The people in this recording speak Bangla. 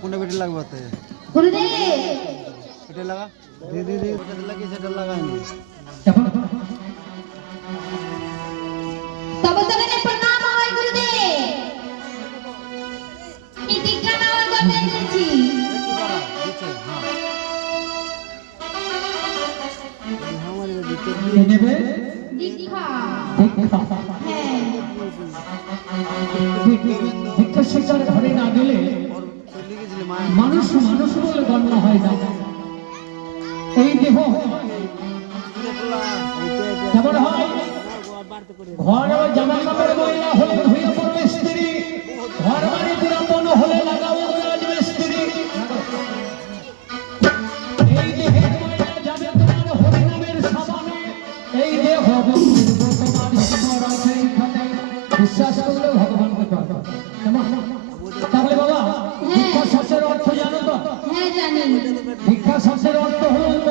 কোনটা বেটে লাগবে তে গুরুদেব এটা লাগা দে দে দে ওটা লাগি সেটা লাগাইনি তব চরণে প্রণাম হয় গুরুদেব এই দীক্ষা নেওয়ার জন্য এসেছি একটু দাঁড়া দিচ্ছে হ্যাঁ আমার দিতে কে নেবে দীক্ষা দীক্ষা হ্যাঁ দীক্ষা শিক্ষার ঘরে না গেলে ওর লিখেছিল মা মানুষ মানুষ বলে গণ্য হয় না। এই দেহ যেমন হয় ঘর জামা কাপড় ময়লা হলে ধুয়ে পড়বে স্ত্রী, ঘর বাড়ি পুরাতন হলে লাগাবো রাজমিস্ত্রি। এই দেহের ময়লা যাবে তোমার হরিনামের সাবানে, এই দেহ বন্ধুর তোমার ঈশ্বর আছে এখানে। বিশ্বাস করলে ভগবানকে পাবে। তাহলে বাবা ভিক্ষা শব্দের অর্থ জানো তো? হ্যাঁ জানি ভিক্ষা শব্দের অর্থ হলো